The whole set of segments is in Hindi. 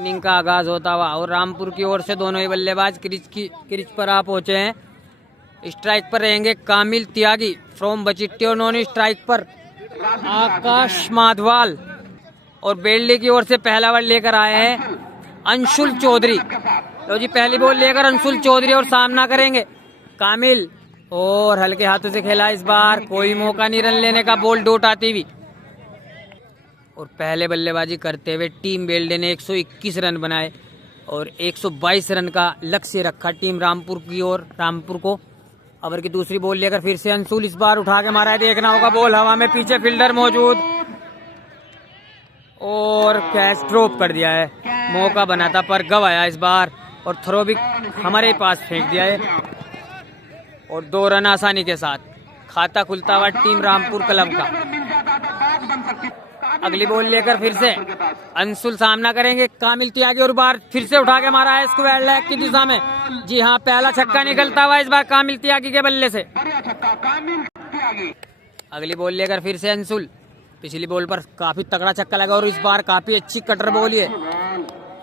इनिंग का आगाज होता हुआ और रामपुर की ओर से दोनों ही बल्लेबाज क्रीज पर आ पहुंचे हैं। स्ट्राइक पर रहेंगे कामिल त्यागी फ्रॉम बचिट्टी और नॉन स्ट्राइक पर आकाश माधवाल और बेल्ली की ओर से पहला बॉल लेकर आए हैं अंशुल चौधरी। तो जी पहली बॉल लेकर अंशुल चौधरी और सामना करेंगे कामिल और हल्के हाथों से खेला इस बार, कोई मौका नहीं रन लेने का, बॉल डॉट आती हुई और पहले बल्लेबाजी करते हुए टीम बेल्डे ने 121 रन बनाए और 122 रन का लक्ष्य रखा टीम रामपुर की ओर। रामपुर को ओवर की दूसरी बॉल लेकर फिर से अंशुल इस बार उठा के मारा है, देखना होगा बॉल हवा में, पीछे फील्डर मौजूद और कैच ड्रॉप कर दिया है। मौका बना था पर गवाया इस बार और थ्रो भी हमारे पास फेंक दिया है और 2 रन आसानी के साथ खाता खुलता हुआ टीम रामपुर क्लब का। अगली बॉल लेकर फिर से अंशुल सामना करेंगे कामिल त्यागी और बार फिर से उठा के मारा है स्क्वायर लेग की दिशा में। जी हाँ, पहला छक्का निकलता हुआ इस बार कामिल त्यागी के बल्ले से। अगली बॉल लेकर फिर से अंशुल, पिछली बॉल पर काफी तगड़ा छक्का लगा और इस बार काफी अच्छी कटर बॉल है,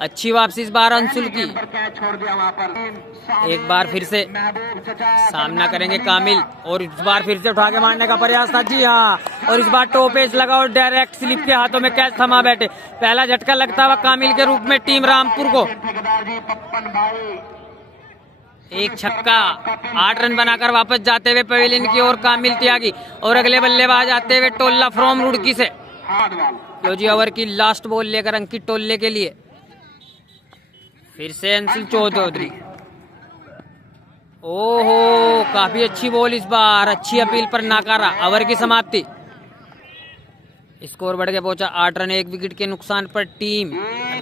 अच्छी वापसी इस बार अंशुल की। एक बार फिर से सामना करेंगे कामिल और इस बार फिर से उठा के मारने का प्रयास था। जी हाँ, और इस बार टॉप एज लगा और डायरेक्ट स्लिप के हाथों में कैच थमा बैठे। पहला झटका लगता हुआ कामिल के रूप में टीम रामपुर को। एक छक्का, 8 रन बनाकर वापस जाते हुए पवेलियन की ओर कामिल त्यागी और अगले बल्लेबाज आते हुए टोल्ला फ्रॉम रुड़की से। लो जी ओवर की लास्ट बॉल लेकर अंकित टोल्ले के लिए फिर से अंशुल चौधरी। ओहो, काफी अच्छी बॉल इस बार, अच्छी अपील पर नाकारा। ओवर की समाप्ति, स्कोर बढ़ के पहुंचा 8 रन 1 विकेट के नुकसान पर टीम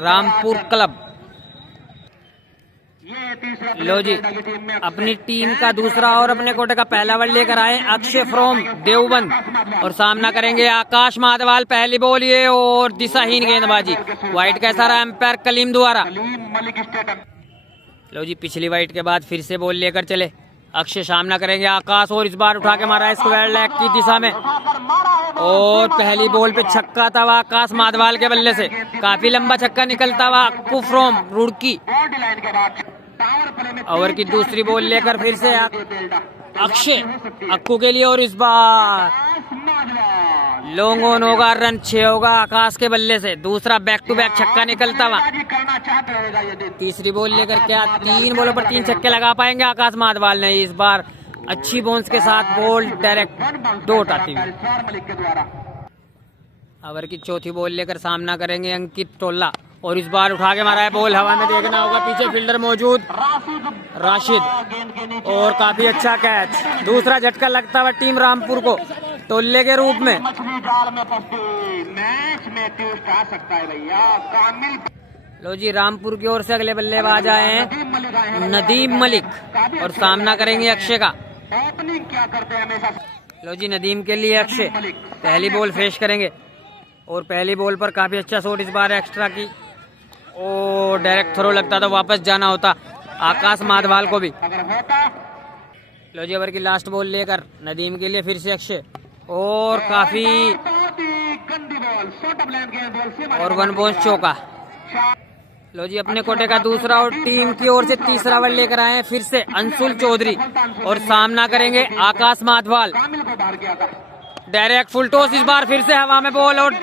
रामपुर क्लब। लो जी अपनी टीम का दूसरा और अपने कोटे का पहला बॉल लेकर आए अक्षय फ्रॉम देवबंद और सामना करेंगे आकाश माधवाल। पहली बॉल ये और दिशाहीन गेंदबाजी, वाइट का इशारा एम्पायर कलीम द्वारा। लो जी पिछली वाइट के बाद फिर से बॉल लेकर चले अक्षय, सामना करेंगे आकाश और इस बार उठा के मारा है स्क्वायर लेग की दिशा में और पहली बॉल पे छक्का था आकाश माधवाल के बल्ले से। काफी लंबा छक्का निकलता हुआ अक्कू फ्रॉम रुड़की। ओवर की दूसरी बॉल लेकर फिर से अक्षय अक्कू के लिए और इस बार लॉन्ग ऑन होगा, रन 6 होगा आकाश के बल्ले से। दूसरा बैक टू बैक छक्का निकलता हुआ। तीसरी बॉल लेकर क्या 3 बॉलों पर 3 छक्के लगा पाएंगे आकाश माधवाल ने। इस बार अच्छी बाउंस के साथ बॉल डायरेक्ट डॉट आती हुई। ओवर की चौथी बॉल लेकर सामना करेंगे अंकित टोल्ला और इस बार उठा के मारा है बॉल हवा में, देखना होगा पीछे फील्डर मौजूद राशिद और काफी अच्छा कैच। दूसरा झटका लगता हुआ टीम रामपुर को टोल्ले के रूप में। लो जी रामपुर की ओर से अगले बल्लेबाज आए हैं नदीम मलिक और सामना करेंगे अक्षय का। लो जी नदीम के लिए अक्षय पहली बॉल फेस करेंगे और पहली बॉल पर काफी अच्छा शॉट इस बार एक्स्ट्रा की और डायरेक्ट थ्रो लगता तो वापस जाना होता आकाश माधवाल को भी। लो जी ओवर की लास्ट बॉल लेकर नदीम के लिए फिर से अक्षय और काफी और 1 बाउंस चौका। लो जी अपने कोटे का दूसरा और टीम की ओर से तीसरा बॉल लेकर आए हैं फिर से अंशुल चौधरी और सामना करेंगे आकाश माधवाल। डायरेक्ट फुल टॉस इस बार फिर से हवा में बॉल और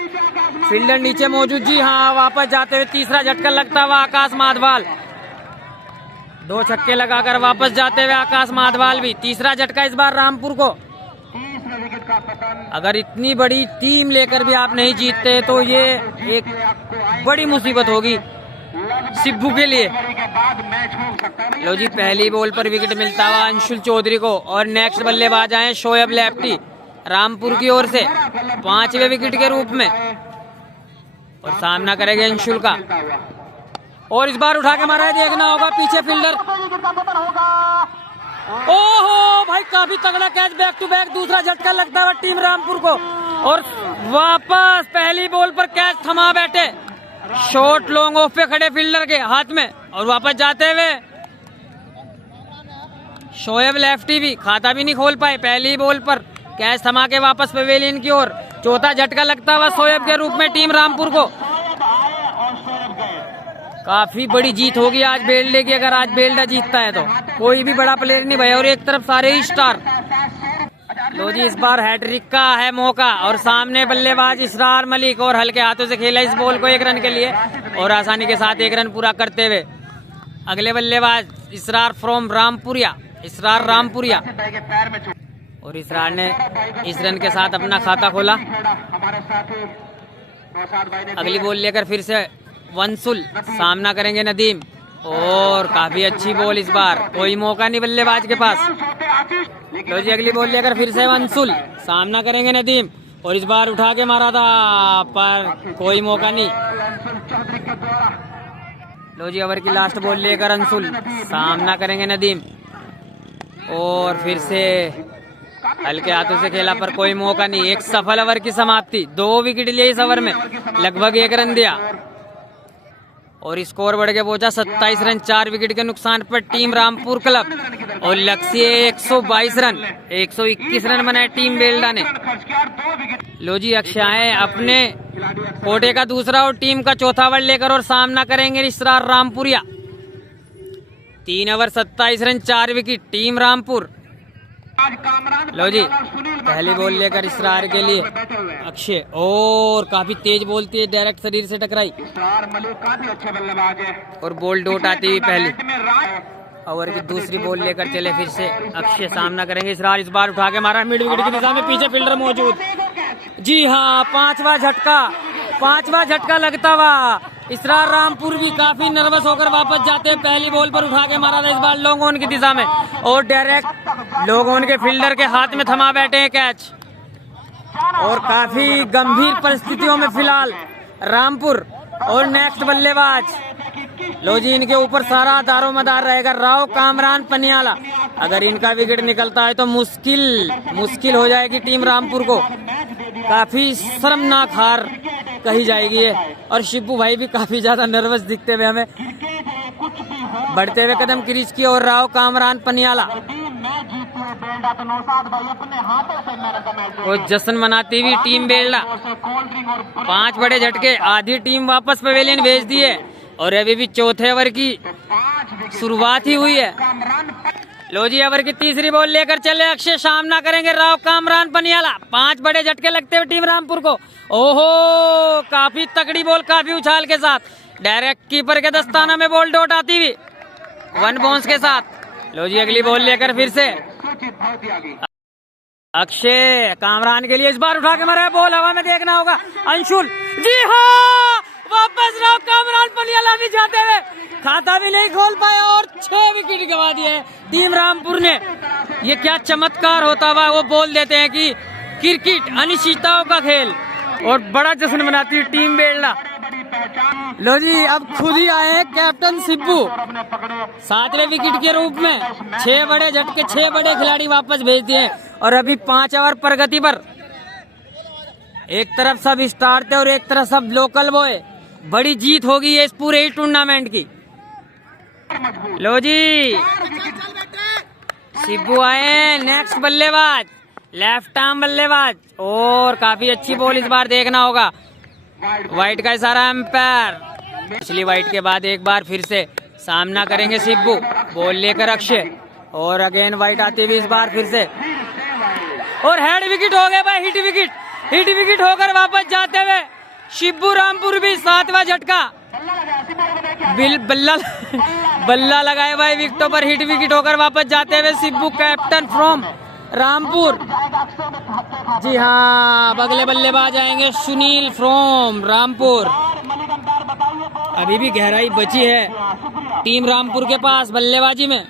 फील्डर नीचे मौजूद। जी हाँ, वापस जाते हुए तीसरा झटका लगता हुआ आकाश माधवाल। 2 छक्के लगाकर वापस जाते हुए आकाश माधवाल भी। तीसरा झटका इस बार रामपुर को। अगर इतनी बड़ी टीम लेकर भी आप नहीं जीतते तो ये एक बड़ी मुसीबत होगी सिब्बू के लिए। लो जी पहली बॉल पर विकेट मिलता हुआ अंशुल चौधरी को और नेक्स्ट बल्लेबाज आए शोएब लेफ्टी रामपुर की ओर से 5वें विकेट के रूप में और सामना करेंगे अंशुल का और इस बार उठा के मारा है, देखना होगा पीछे फील्डर। ओहो भाई, काफी तगड़ा कैच, बैक टू बैक दूसरा झटका लगता है टीम रामपुर को और वापस पहली बॉल पर कैच थमा बैठे। शॉट लॉन्ग ऑफ पे खड़े फील्डर के हाथ में और वापस जाते हुए शोएब लेफ्टी भी खाता भी नहीं खोल पाए। पहली बॉल पर कैच थमा के वापस पवेलियन की ओर। चौथा झटका लगता हुआ शोएब के रूप में टीम रामपुर को। काफी बड़ी जीत होगी आज बेल्डे की, अगर आज बेल्डा जीतता है तो। कोई भी बड़ा प्लेयर नहीं भैया, और एक तरफ सारे ही स्टार। लो जी, इस बार हैट्रिक का है मौका, और सामने बल्लेबाज इसरार मलिक, और हल्के हाथों से खेला इस बॉल को 1 रन के लिए, और आसानी के साथ 1 रन पूरा करते हुए अगले बल्लेबाज इसरार फ्रॉम रामपुरिया, इसरार रामपुरिया, और इसरार ने इस रन के साथ अपना खाता खोला। अगली बॉल लेकर फिर से वंसुल, सामना करेंगे नदीम, और काफी अच्छी बॉल इस बार, कोई मौका नहीं बल्लेबाज के पास। लो जी, अगली बॉल लेकर फिर से वंसुल, सामना करेंगे नदीम, और इस बार उठा के मारा था पर कोई मौका नहीं। लो जी, ओवर की लास्ट बॉल लेकर अंशुल, सामना करेंगे नदीम, और फिर से हल्के हाथों से खेला पर कोई मौका नहीं। एक सफल ओवर की समाप्ति, 2 विकेट लिए इस ओवर में, लगभग 1 रन दिया, और स्कोर बढ़ के पहुंचा 27 रन 4 विकेट के नुकसान पर टीम रामपुर क्लब, और लक्ष्य 122 रन, 121 रन बनाए टीम बेल्डा ने। लो जी, अक्षय अपने कोटे का दूसरा और टीम का चौथा ओवर लेकर, और सामना करेंगे Israr Rampuriya. 3 over 27 run 4 wicket team Rampur. लो जी, पहली बॉल लेकर इसरार के लिए अक्षय, और काफी तेज बॉल थी, डायरेक्ट शरीर से टकराई, और बॉल डॉट आती हुई पहली। ओवर की दूसरी बॉल लेकर चले फिर से अक्षय, सामना करेंगे इसरार, इस बार उठा के मारा मिड विकेट की दिशा में, पीछे फील्डर मौजूद। जी हाँ, 5वां झटका लगता हुआ इसरार रामपुर भी काफी नर्वस होकर वापस जाते हैं। पहली बॉल पर उठा के मारा था इस बार लॉन्ग ऑन की दिशा में, और डायरेक्ट लॉन्ग ऑन के फील्डर के हाथ में थमा बैठे हैं कैच, और काफी गंभीर परिस्थितियों में फिलहाल रामपुर। और नेक्स्ट बल्लेबाज, लो जी, इनके ऊपर सारा दारोमदार रहेगा राव कामरान पनियाला। अगर इनका विकेट निकलता है तो मुश्किल हो जाएगी टीम रामपुर को, काफी शर्मनाक हार कही जाएगी ये। और शिबू भाई भी काफी ज्यादा नर्वस दिखते हुए हमें बढ़ते हुए कदम क्रीज की, और राव कामरान पनियाला और जश्न मनाती हुई टीम बेल्डा। 5 बड़े झटके, आधी टीम वापस पवेलियन भेज दिए, और अभी भी चौथे ओवर की शुरुआत ही हुई है। लो जी, ओवर की तीसरी बॉल लेकर चले अक्षय, सामना करेंगे राव कामरान पनियाला। 5 बड़े झटके लगते हुए टीम रामपुर को। ओहो, काफी तगड़ी बॉल, काफी उछाल के साथ, डायरेक्ट कीपर के दस्ताना में बॉल डॉट आती हुई 1 बाउंस के साथ। लो जी, अगली बॉल लेकर फिर से अक्षय, कामरान के लिए इस बार उठा के मारा, बॉल हवा में, देखना होगा अंशुल। जी हाँ, वापस राव कामरान पनियाला भी जाते हुए खाता भी नहीं खोल पाया, और 6 विकेट गंवा दिए टीम रामपुर ने। ये क्या चमत्कार होता हुआ वो बोल देते हैं कि क्रिकेट अनिश्चितताओं का खेल, और बड़ा जश्न मनाती है टीम बेल्डा। लो जी, अब खुद ही आए कैप्टन सिब्बू 7वें विकेट के रूप में। 6 बड़े झटके, 6 बड़े खिलाड़ी वापस भेज दिए, और अभी 5 ओवर प्रगति पर। एक तरफ सब स्टार थे और एक तरफ सब लोकल बॉय। बड़ी जीत होगी ये इस पूरे टूर्नामेंट की। लो जी, सिब्बू आए नेक्स्ट बल्लेबाज, लेफ्ट आर्म बल्लेबाज, और काफी अच्छी बॉल इस बार, देखना होगा। वाइट का इशारा एम्पायर, पिछली वाइट के बाद एक बार फिर से सामना करेंगे सिब्बू, बॉल लेकर अक्षय, और अगेन वाइट आती हुई इस बार फिर से, और हेड विकेट हो गए भाई, हिट विकेट होकर वापस जाते हुए शिब्बू रामपुर भी 7वां झटका, बल्ला लगाए भाई विकेटों पर, हिट विकेट होकर वापस जाते हुए सिब्बू कैप्टन फ्रॉम रामपुर। जी हाँ, अगले बल्लेबाज आएंगे सुनील फ्रॉम रामपुर। अभी भी गहराई बची है टीम रामपुर के पास बल्लेबाजी में।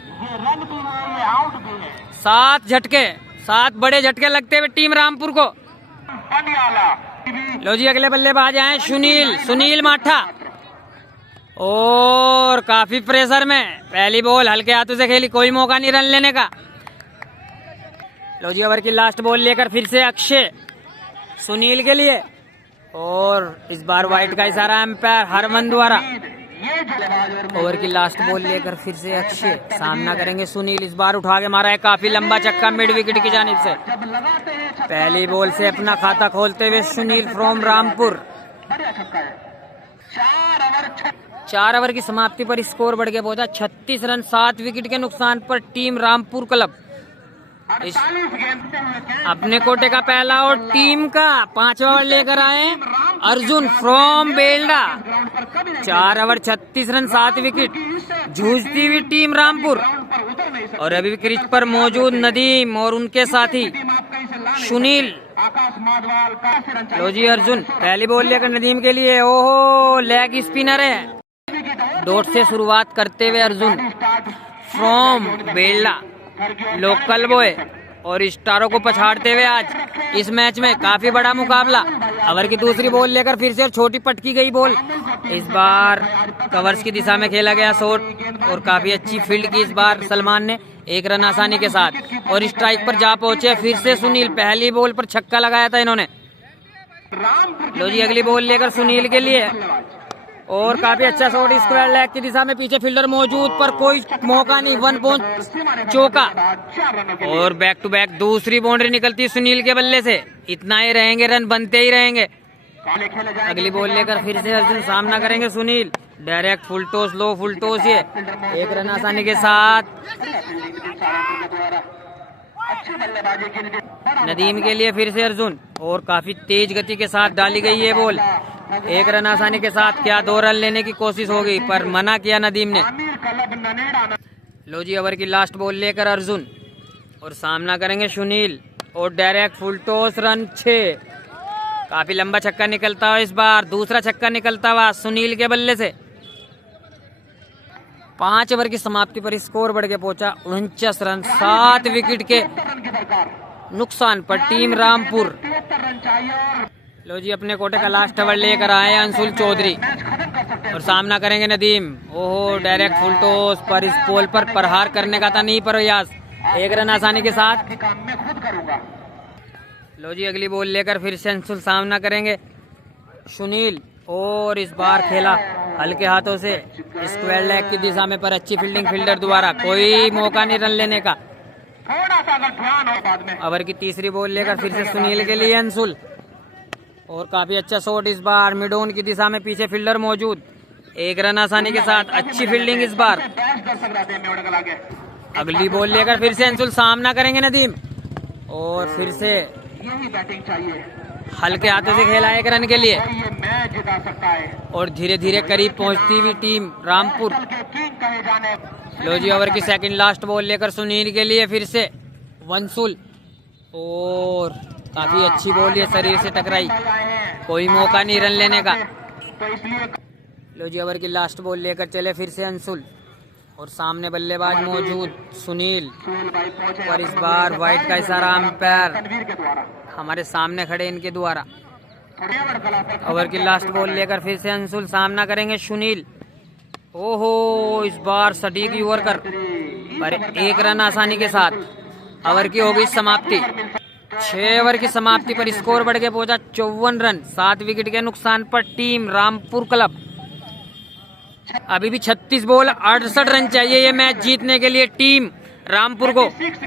7 झटके, 7 बड़े झटके लगते हुए टीम रामपुर को। लो जी, अगले बल्लेबाज आए सुनील माठा, और काफी प्रेशर में पहली बॉल हल्के हाथों से खेली, कोई मौका नहीं रन लेने का। लो जी, ओवर की लास्ट बॉल लेकर फिर से अक्षय सुनील के लिए, और इस बार वाइट का इशारा एम्पायर हरमन द्वारा। ओवर की लास्ट बॉल लेकर फिर से अक्षय, सामना करेंगे सुनील, इस बार उठा के मारा है काफी लंबा चक्का मिड विकेट की जानिब से। पहली बॉल से अपना खाता खोलते हुए सुनील फ्रॉम रामपुर। 4 ओवर की समाप्ति पर स्कोर बढ़ गया पहुंचा 36 रन 7 विकेट के नुकसान पर टीम रामपुर क्लब। अपने कोटे का पहला और टीम का 5वां ओवर लेकर आए Arjun from Belda. 4 over 36 run 7 wicket जूझती हुई टीम रामपुर। और अभी भी क्रीज पर मौजूद नदीम और उनके साथी सुनील। लो जी अर्जुन पहली बॉल लेकर नदीम के लिए, ओहो लेग स्पिनर है। डॉट से शुरुआत करते हुए अर्जुन फ्रॉम बेल्डा लोकल बॉय और स्टारों को पछाड़ते हुए आज इस मैच में काफी बड़ा मुकाबला। ओवर की दूसरी बॉल लेकर फिर से छोटी पटकी गई बॉल। इस बार कवर्स की दिशा में खेला गया शॉट और काफी अच्छी फील्ड की इस बार सलमान ने 1 रन आसानी के साथ। और स्ट्राइक पर जा पहुंचे फिर से सुनील। पहली बॉल पर छक्का लगाया था इन्होंने। लो जी अगली बॉल लेकर सुनील के लिए और काफी अच्छा शॉट स्क्वायर लेग की दिशा में। पीछे फील्डर मौजूद पर कोई मौका नहीं। 1 पॉइंट चौका और बैक टू बैक दूसरी बाउंड्री निकलती सुनील के बल्ले से। इतना ही रहेंगे, रन बनते ही रहेंगे। अगली बॉल लेकर फिर से अर्जुन सामना करेंगे सुनील। डायरेक्ट फुल टॉस, लो फुल टॉस, ये 1 रन आसानी के साथ। नदीम के लिए फिर से अर्जुन और काफी तेज गति के साथ डाली गई ये बॉल। 1 रन आसानी के साथ। क्या 2 रन लेने की कोशिश हो गई पर मना किया नदीम ने। लो जी ओवर की लास्ट बॉल लेकर अर्जुन और सामना करेंगे सुनील और डायरेक्ट फुल टॉस, रन 6। काफी लंबा छक्का निकलता हुआ इस बार। दूसरा छक्का निकलता हुआ सुनील के बल्ले से। 5 ओवर की समाप्ति पर स्कोर बढ़ के पहुंचा 49 रन 7 विकेट के नुकसान पर टीम रामपुर। लो जी अपने कोटे का लास्ट ओवर लेकर आए अंशुल चौधरी और सामना करेंगे नदीम। ओहो डायरेक्ट फुल टॉस पर इस बॉल पर प्रहार करने का था नहीं प्रयास। 1 रन आसानी के साथ। लो जी अगली बॉल लेकर फिर से अंशुल सामना करेंगे सुनील और इस बार खेला हल्के हाथों से स्क्वायर लेग की दिशा में पर अच्छी फील्डिंग फील्डर द्वारा। कोई मौका नहीं रन लेने का। ओवर की तीसरी बॉल लेकर फिर से सुनील के लिए अंशुल और काफी अच्छा शॉट इस बार मिड ऑन की दिशा में। पीछे फील्डर मौजूद। 1 रन आसानी के साथ। अच्छी फील्डिंग इस बार। अगली बॉल लेकर फिर से अंशुल सामना करेंगे नदीम और फिर से हल्के हाथों से खेला 1 रन के लिए। और धीरे धीरे करीब पहुंचती हुई टीम रामपुर। लो जी ओवर की सेकंड लास्ट बॉल लेकर सुनील के लिए फिर से वंशुल और काफी अच्छी बॉल ये शरीर से टकराई। कोई मौका नहीं रन लेने का। लो जी ओवर की लास्ट बॉल लेकर चले फिर से अंशुल और सामने बल्लेबाज मौजूद सुनील। और इस बार वाइड का इशारा अंपायर हमारे सामने खड़े इनके द्वारा। ओवर की लास्ट बॉल लेकर फिर से अंशुल सामना करेंगे सुनील। ओहो इस बार सटीक यॉर्कर पर 1 रन आसानी के साथ। ओवर की हो गई समाप्ति। 6 ओवर की समाप्ति पर स्कोर बढ़ के पहुंचा 54 रन 7 विकेट के नुकसान पर टीम रामपुर क्लब। अभी भी 36 बॉल 68 रन चाहिए ये मैच जीतने के लिए टीम रामपुर को।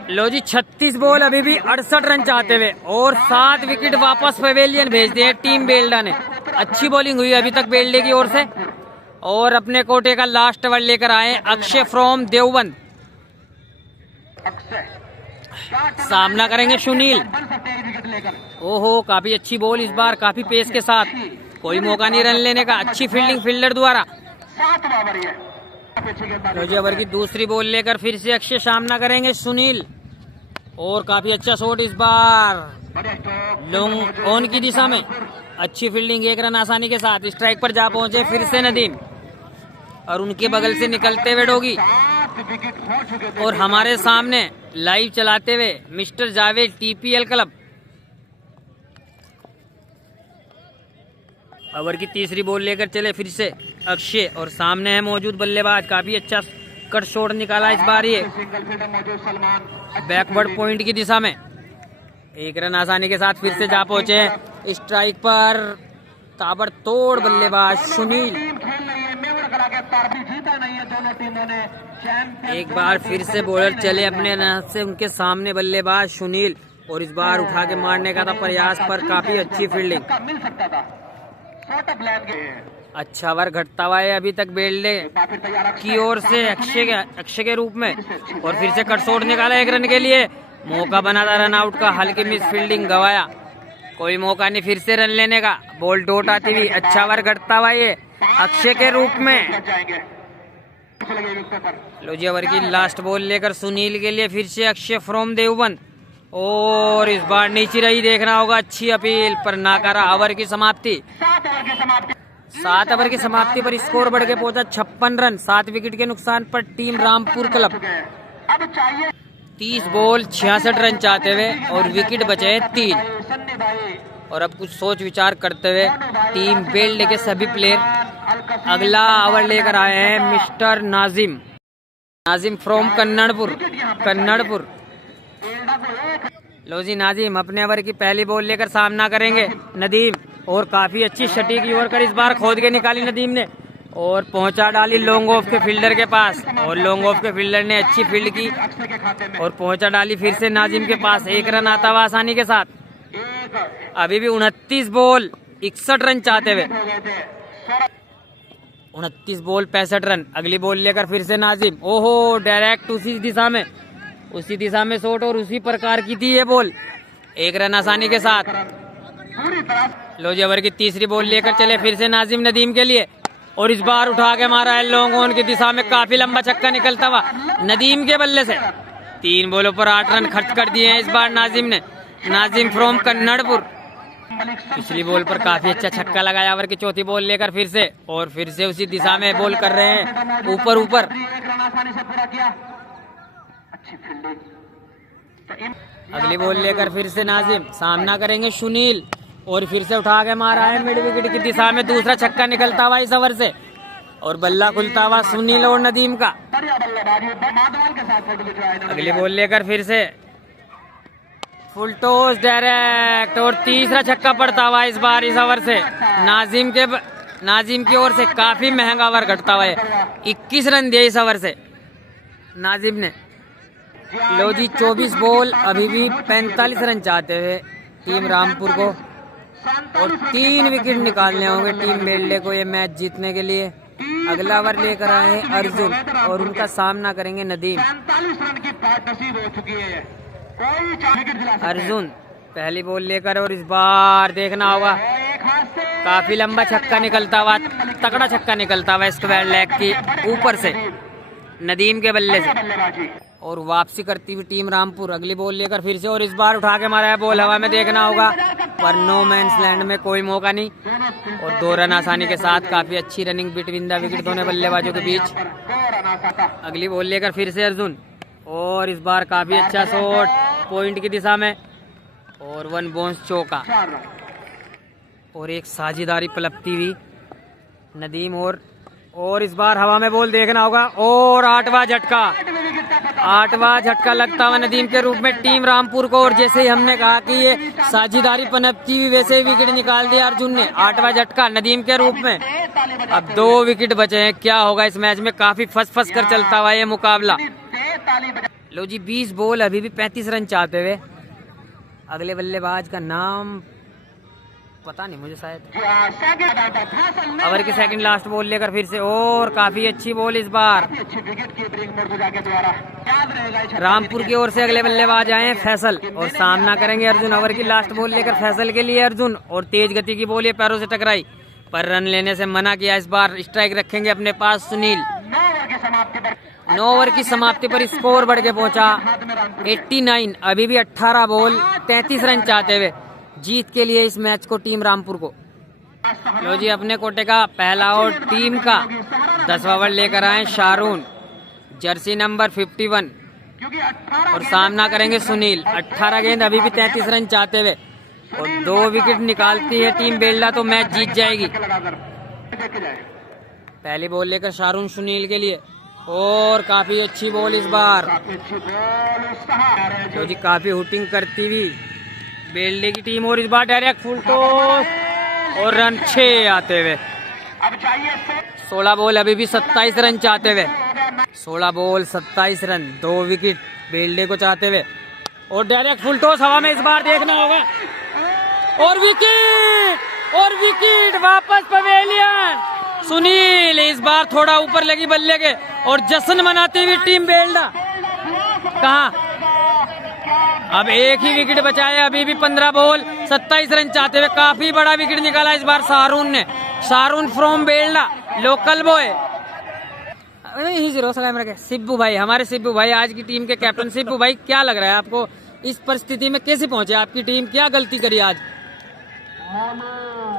लो जी 36 बॉल अभी भी 68 रन चाहते हुए और 7 विकेट वापस पवेलियन भेज दिए टीम बेल्डा ने। अच्छी बॉलिंग हुई अभी तक बेल्डे की ओर से। और अपने कोटे का लास्ट ओवर लेकर आए अक्षय फ्रॉम देवबंद। सामना करेंगे सुनील। ओहो काफी अच्छी बॉल इस बार, काफी पेस के साथ। कोई मौका नहीं रन लेने का। अच्छी फील्डिंग फील्डर द्वारा। रोजे ओवर की दूसरी बॉल लेकर फिर से अक्षय सामना करेंगे सुनील और काफी अच्छा शॉट इस बार लॉन्ग ऑन की दिशा में। अच्छी फील्डिंग 1 रन आसानी के साथ। स्ट्राइक पर जा पहुंचे फिर से नदीम और उनके बगल से निकलते हुए डोगी। और हमारे सामने लाइव चलाते हुए mister Javed TPL club. Over की तीसरी बॉल लेकर चले फिर से अक्षय और सामने है मौजूद बल्लेबाज। काफी अच्छा कट शॉट निकाला इस बार ये बैकवर्ड पॉइंट की दिशा में। 1 रन आसानी के साथ फिर से जा पहुंचे स्ट्राइक पर ताबड़तोड़ बल्लेबाज सुनील। एक बार फिर से बॉलर चले अपने नाम से उनके सामने बल्लेबाज सुनील और इस बार उठा के मारने का था प्रयास पर काफी अच्छी फील्डिंग। अच्छा ओवर घटता हुआ है अभी तक बेल्डे की ओर से अक्षय के रूप में। और फिर से कट शॉट निकाला 1 रन के लिए, मौका बना था रन आउट का, हल्की मिस फील्डिंग गवाया, कोई मौका नहीं फिर से रन लेने का। बॉल डॉट आती हुई, अच्छा ओवर घटता हुआ ये अक्षय के रूप में। लो जी ओवर की लास्ट बॉल लेकर सुनील के लिए फिर से अक्षय फ्रॉम देवबंद। और इस बार नीचे रही, देखना होगा, अच्छी अपील पर नाकारा। ओवर की समाप्ति 7 ओवर की समाप्ति पर स्कोर बढ़ के पहुंचा 56 रन। 7 विकेट के नुकसान पर team Rampur club 30 ball 66 run चाहते हुए और विकेट बचे 3। और अब कुछ सोच विचार करते हुए टीम बेल्ड के सभी प्लेयर अगला ओवर लेकर आए हैं मिस्टर नाजिम फ्रॉम कन्नड़पुर। लो जी नाजिम अपने ओवर की पहली बॉल लेकर सामना करेंगे नदीम। और काफी अच्छी सटीक यॉर्कर इस बार खोद के निकाली नदीम ने और पहुंचा डाली लॉन्ग ऑफ के फील्डर के पास। और लॉन्ग ऑफ के फील्डर ने अच्छी फील्ड की और पहुंचा डाली फिर से नाजिम के पास। 1 रन आता हुआ आसानी के साथ। अभी भी 29 बॉल 61 रन चाहते हुए, 29 बॉल 65 रन। अगली बॉल लेकर फिर से नाजिम। ओहो डायरेक्ट उसी दिशा में शॉट और उसी प्रकार की थी ये बॉल। 1 रन आसानी के साथ। लो जी ओवर की तीसरी बॉल लेकर चले फिर से नाजिम नदीम के लिए। और इस बार उठा के मारा है लॉन्ग ऑन की दिशा में, काफी लंबा छक्का निकलता हुआ नदीम के बल्ले से। 3 बॉलों पर 8 रन खर्च कर दिए हैं इस बार नाजिम ने। नाजिम फ्रॉम कन्नड़पुर। पिछली बॉल पर काफी अच्छा छक्का लगाया ओवर की चौथी बॉल लेकर फिर से। और फिर से उसी दिशा में बॉल कर रहे हैं ऊपर। अगली बॉल लेकर फिर से नाजिम सामना करेंगे सुनील। और फिर से उठा के मारा है मिड विकेट की दिशा में, दूसरा छक्का निकलता हुआ इस ओवर से। और बल्ला खुलता हुआ सुनील और नदीम का। अगली बॉल लेकर फिर से फुल टॉस डायरेक्ट और तीसरा छक्का पड़ता हुआ इस बार इस ओवर से नाजिम की ओर से। काफी महंगा ओवर घटता हुआ है, 21 रन दिए इस ओवर से नाजिम ने। लो जी 24 बॉल अभी भी 45 रन चाहते हुए टीम रामपुर को। और 3 विकेट निकालने होंगे टीम बेल्डे को ये मैच जीतने के लिए। अगला ओवर लेकर आए अर्जुन और उनका सामना करेंगे नदीम। अर्जुन पहली बॉल लेकर और इस बार देखना होगा, काफी लंबा छक्का निकलता हुआ, तगड़ा छक्का निकलता हुआ स्क्वायर लेग की ऊपर से नदीम के बल्ले से। और वापसी करती हुई टीम रामपुर। अगली बॉल लेकर फिर से और इस बार उठा के मारा है बॉल हवा में, देखना होगा पर नो मैंस लैंड में कोई मौका नहीं। और 2 रन आसानी के साथ। काफी अच्छी रनिंग बिटवीन द विकेट दोनों बल्लेबाजों के बीच। अगली बॉल लेकर फिर से अर्जुन और इस बार काफी अच्छा शॉट पॉइंट की दिशा में और 1 बाउंस चौका। और एक साझेदारी पलटती हुई नदीम और इस बार हवा में बॉल देखना होगा। और 8वां झटका लगता हुआ नदीम के रूप में टीम रामपुर को। और जैसे ही हमने कहा कि ये साझेदारी पनपती हुई वैसे ही विकेट निकाल दिया अर्जुन ने। 8वां झटका नदीम के रूप में। अब 2 विकेट बचे हैं, क्या होगा इस मैच में। काफी फंस कर चलता हुआ ये मुकाबला। लो जी 20 बॉल अभी भी 35 रन चाहते हुए। अगले बल्लेबाज का नाम पता नहीं मुझे, शायद ओवर की सेकंड लास्ट बॉल लेकर फिर से और काफी अच्छी बॉल इस बार रामपुर की ओर से। अगले बल्लेबाज आए हैं फैसल और सामना करेंगे अर्जुन। ओवर की लास्ट बॉल लेकर फैसल के लिए अर्जुन और तेज गति की बॉल ये पैरों से टकराई पर रन लेने से मना किया। इस बार स्ट्राइक रखेंगे अपने पास सुनील। 9 ओवर की समाप्ति पर स्कोर बढ़ के पहुंचा 89। अभी भी 18 बॉल 33 रन चाहते हुए जीत के लिए इस मैच को टीम रामपुर को। लो जी अपने कोटे का पहला और टीम का 10वां ओवर लेकर आए शारून, जर्सी नंबर 51 और सामना करेंगे सुनील। 18 गेंद अभी भी 33 रन चाहते हुए और 2 विकेट निकालती है टीम बेल्डा तो मैच जीत जाएगी। पहली बॉल लेकर शारून सुनील के लिए और काफी अच्छी बॉल इस बार। लो जी काफी हुटिंग करती हुई बेल्डे की टीम और इस बार डायरेक्ट फुल टॉस और रन 6 आते हुए। 16 बॉल अभी भी 27 रन चाहते हुए। 16 बॉल 27 रन, 2 विकेट बेल्डे को चाहते हुए और डायरेक्ट फुल टॉस हवा में इस बार देखना होगा। और विकेट वापस पवेलियन। सुनील इस बार थोड़ा ऊपर लगी बल्ले के और जश्न मनाती हुई टीम बेल्डा। कहा अब एक ही विकेट बचा है, अभी भी 15 बॉल 27 रन चाहते हुए काफी बड़ा विकेट निकाला इस बार शाहरुन ने। Shahrun from बेल्डा, local boy. Sibbu भाई, हमारे सिब्बू भाई आज की टीम के कैप्टन। सिब्बू भाई क्या लग रहा है आपको, इस परिस्थिति में कैसे पहुंचे आपकी टीम, क्या गलती करी आज?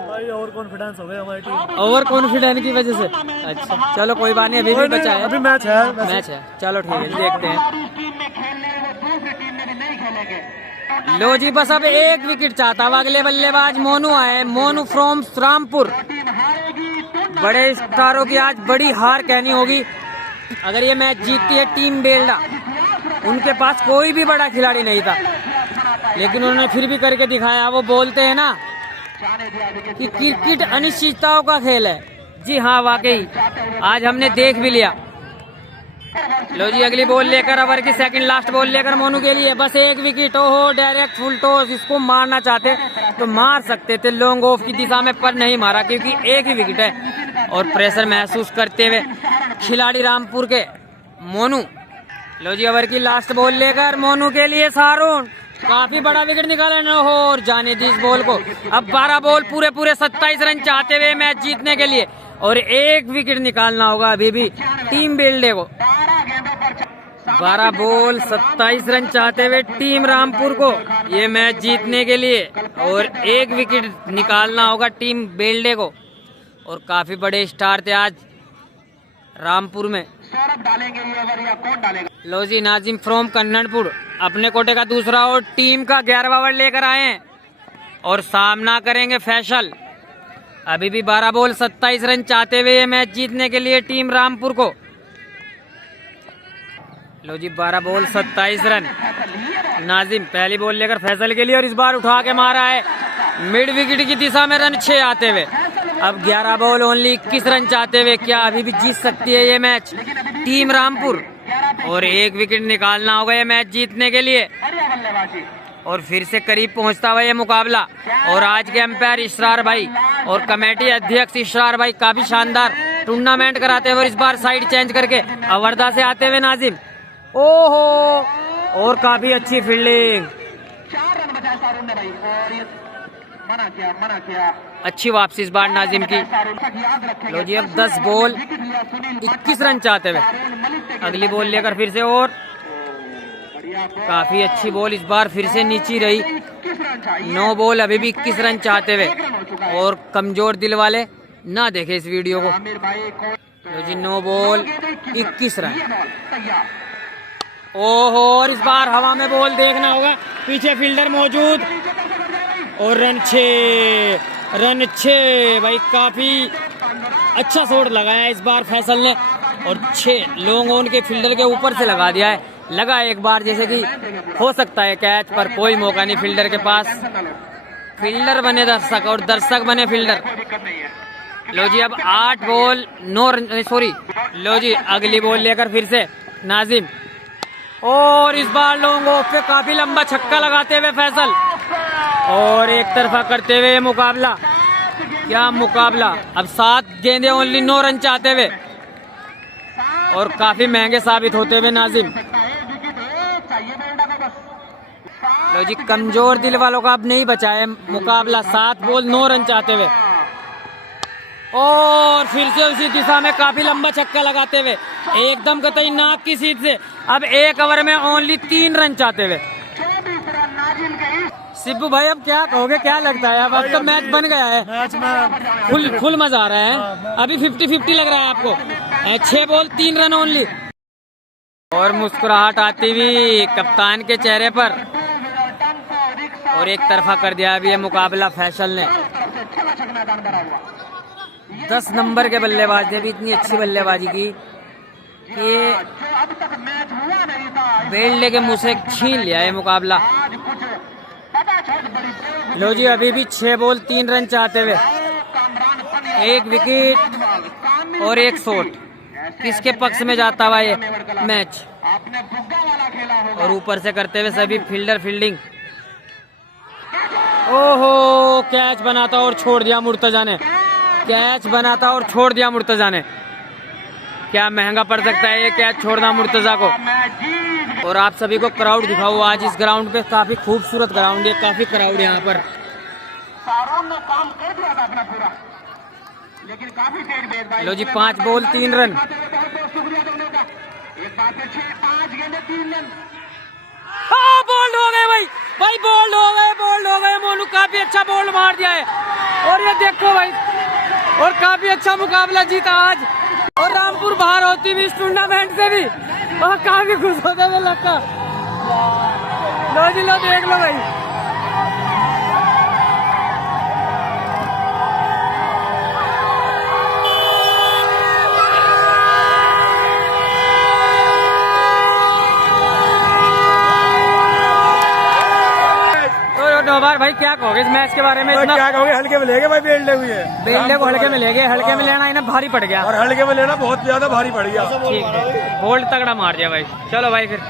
भाई ओवर कॉन्फिडेंस हो गया हमारी टीम, ओवर कॉन्फिडेंस की वजह से। अच्छा चलो कोई बात नहीं, अभी भी बचा है, अभी मैच है। चलो ठीक है, देखते हैं। लो जी बस अब एक विकेट चाहता हुआ अगले बल्लेबाज मोनू आए। मोनू फ्रॉम रामपुर। बड़े स्टारों की आज बड़ी हार कहनी होगी अगर ये मैच जीतती है टीम बेल्डा। उनके पास कोई भी बड़ा खिलाड़ी नहीं था, लेकिन उन्होंने फिर भी करके दिखाया। वो बोलते हैं ना कि क्रिकेट अनिश्चितताओं का खेल है। जी हाँ वाकई आज हमने देख भी लिया। लो जी अगली बॉल लेकर, ओवर की सेकंड लास्ट बॉल लेकर मोनू के लिए बस एक विकेट। ओहो डायरेक्ट फुल टॉस, इसको मारना चाहते तो मार सकते थे लॉन्ग ऑफ की दिशा में, पर नहीं मारा क्योंकि एक ही विकेट है। और प्रेशर महसूस करते हुए खिलाड़ी रामपुर के मोनू। लो जी ओवर की लास्ट बॉल लेकर मोनू के लिए शाहरुन, काफी बड़ा विकेट निकाला न हो और जाने दी इस बॉल को। अब 12 बॉल पूरे 27 रन चाहते हुए मैच जीतने के लिए, और एक विकेट निकालना होगा अभी भी टीम बेल्डे को। 12 बॉल 27 रन चाहते हुए टीम रामपुर को ये मैच जीतने के लिए, और एक विकेट निकालना होगा टीम बेल्डे को। और काफी बड़े स्टार थे आज रामपुर में। लो जी नाजिम फ्रॉम कन्नड़पुर अपने कोटे का दूसरा और टीम का 11वां ओवर लेकर आए हैं और सामना करेंगे फैसल। अभी भी 12 बॉल 27 रन चाहते हुए ये मैच जीतने के लिए टीम रामपुर को। लो जी 12 बॉल 27 रन। नाजिम पहली बॉल लेकर फैसल के लिए और इस बार उठा के मारा है मिड विकेट की दिशा में, रन 6 आते हुए। अब 11 बॉल ओनली 21 रन चाहते हुए क्या अभी भी जीत सकती है ये मैच टीम रामपुर, और एक विकेट निकालना होगा ये मैच जीतने के लिए। और फिर से करीब पहुंचता हुआ ये मुकाबला, और आज के अंपायर इशरार भाई और कमेटी अध्यक्ष इशरार भाई काफी शानदार टूर्नामेंट कराते हुए, और इस बार साइड चेंज करके अवर्दा से आते हुए नाजिम। ओहो और काफी अच्छी फील्डिंग, अच्छी वापसी इस बार नाजिम की। लो जी अब 10 बॉल 21 रन चाहते हुए अगली बॉल लेकर फिर से, और काफी अच्छी बॉल इस बार फिर से नीची रही। 9 बॉल अभी भी 21 रन चाहते हुए, और कमजोर दिल वाले ना देखे इस वीडियो को। लो जी 9 बॉल 21 रन। ओहो और इस बार हवा में बॉल देखना होगा, पीछे फील्डर मौजूद, और रन 6 भाई काफी अच्छा शॉट लगाया इस बार फैसल ने, और 6 लॉन्ग ऑन के फील्डर के ऊपर से लगा दिया है। लगा एक बार जैसे कि हो सकता है कैच, पर कोई मौका नहीं फील्डर के पास। फील्डर बने दर्शक और दर्शक बने फील्डर। लो जी अब 8 बॉल 9 रन, सॉरी। लो जी अगली बॉल लेकर फिर से नाजिम, और इस बार लॉन्ग ऑफ पे काफी लंबा छक्का लगाते हुए फैसल, और एक तरफा करते हुए मुकाबला। क्या मुकाबला, अब 7 गेंदे ओनली 9 रन चाहते हुए, और काफी महंगे साबित होते हुए नाजिम। लो जी कमजोर दिल वालों का अब नहीं बचा है मुकाबला, 7 बॉल 9 रन चाहते हुए, और फिर से उसी दिशा में काफी लंबा छक्का लगाते हुए एकदम कतई नाक की सीध से। अब एक ओवर में ओनली 3 रन चाहते हुए। सिब्बू भाई अब क्या कहोगे, क्या लगता है? अब तो मैच बन गया है, मैच में फुल मजा आ रहा है। अभी 50-50 लग रहा है आपको। 6 बॉल 3 रन ओनली, और मुस्कुराहट आती हुई कप्तान के चेहरे पर, और एक तरफा कर दिया अभी ये मुकाबला फैसल ने। 10 नंबर के बल्लेबाज ने भी इतनी अच्छी बल्लेबाजी की कि बेल्डे के मुंह से छीन लिया ये मुकाबला। लो जी अभी भी 6 बॉल 3 रन चाहते हुए, 1 विकेट और 1 शॉट। किसके पक्ष में जाता हुआ ये मैच, और ऊपर से करते हुए सभी फील्डर फील्डिंग। ओहो कैच बनाता और छोड़ दिया मुर्तजा ने, कैच बना था और छोड़ दिया मुर्तजा ने। क्या महंगा पड़ सकता है ये कैच छोड़ना मुर्तजा को। और आप सभी को क्राउड दिखाऊं आज इस ग्राउंड पे, काफी खूबसूरत ग्राउंड है, काफी क्राउड है यहाँ पर। ने काम कर दिया था अपना पूरा, लेकिन काफी तेज लो जी 5 बॉल 3 रन। बहुत शुक्रिया दोनों का। एक बात अच्छी, 5 गेंदे 3 रन। हाँ बोल्ड हो गए भाई बोल्ड हो गए। मोनू काफी अच्छा बॉल मार दिया है और ये देखो भाई, और काफी अच्छा मुकाबला जीता आज। और रामपुर बाहर होती भी इस टूर्नामेंट से भी, और काफी खुश होते हुए लगता। लो जी लो देख लो भाई, भाई क्या कहोगे इस मैच के बारे में? इतना क्या कहोगे, हल्के में ले गए भाई, बेल्डे हुए हैं। बेल्डे को हल्के में ले गए, हल्के में लेना इन्हें भारी पड़ गया और हल्के में लेना बहुत ज्यादा भारी पड़ गया। ठीक है, बोल्ड तगड़ा मार दिया भाई। चलो भाई फिर